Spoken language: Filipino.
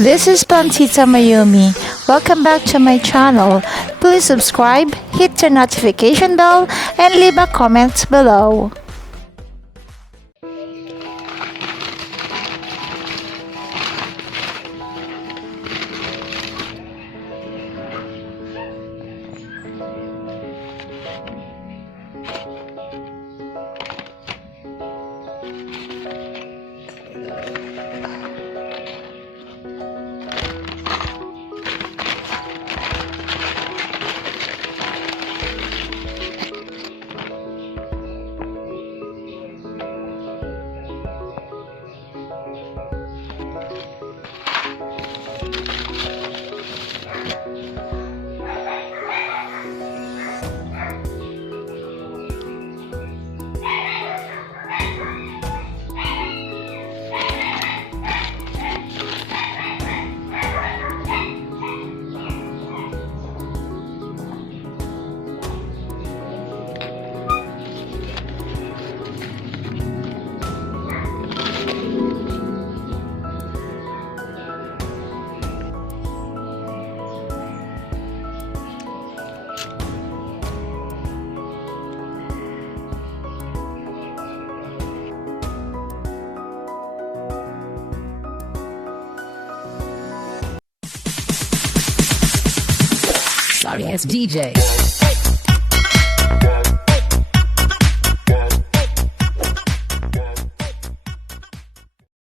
This is Pancita Mayumi. Welcome back to my channel. Please subscribe, hit the notification bell, and leave a comment below. Sorry, it's DJ.